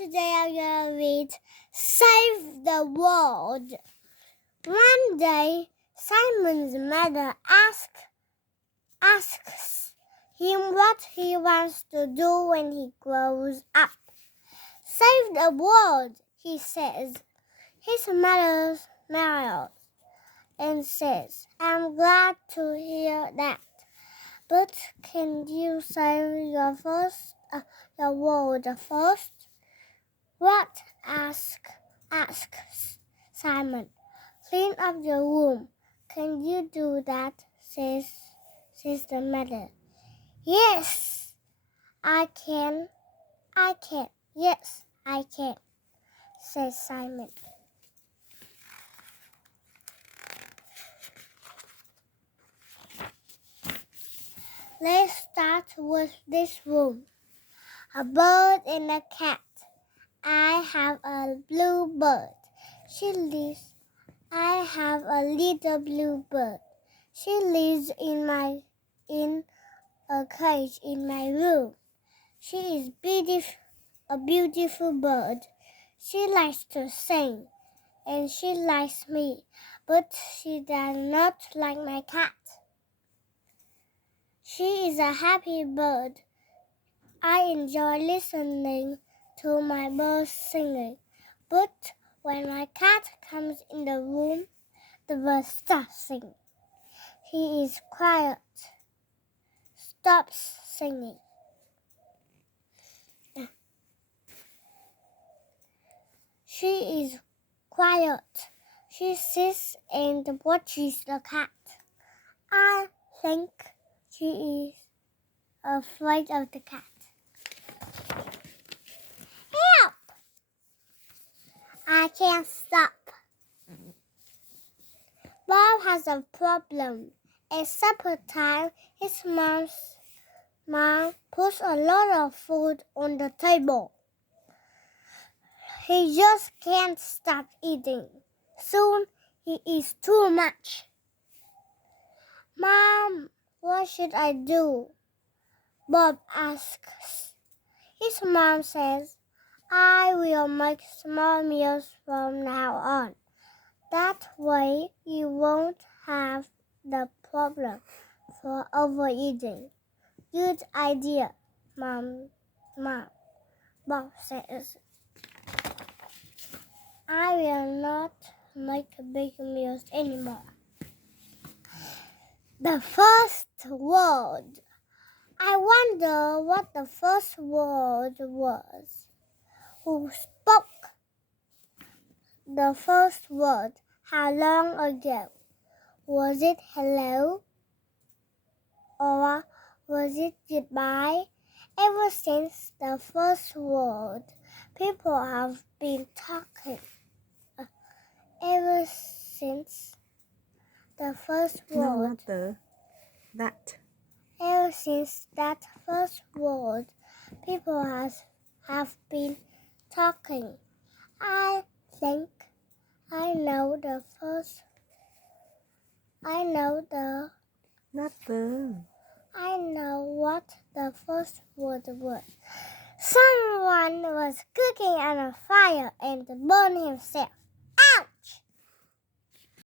today I'm gonna read Save the World. One day, Simon's mother asks him what he wants to do when he grows up. Save the world, he says. His mother smiles and says, I'm glad to hear that. But can you save the world first? What? asks Simon. Clean up your room. Can you do that? says the mother. Yes, I can. Yes, I can, says Simon. Let's start with this room. A bird and a cat. I have a blue bird. I have a little blue bird. She lives in a cage in my room. She is a beautiful bird. She likes to sing, and she likes me, but she does not like my cat. She is a happy bird. I enjoy listening to my bird singing, but when my cat comes in the room, the bird stops singing. He is quiet, stops singing. She is quiet. She sits and watches the cat. I think she is afraid of the cat. Help! I can't stop. Bob has a problem. At supper time, his mom puts a lot of food on the table. He just can't stop eating. Soon, he eats too much. Mom, what should I do? Bob asks. His mom says, I will make small meals from now on. That way, you won't have the problem for overeating. Good idea, Mom. Bob says. I will not make big meals anymore. The first word. I wonder what the first word was. Who spoke the first word? How long ago? Was it hello? Or was it goodbye? Ever since the first word, people have been talking. Ever since the first word. Ever since that first word, people have been talking. I think I know the first. I know what the first word was. Someone was cooking on a fire and burned himself.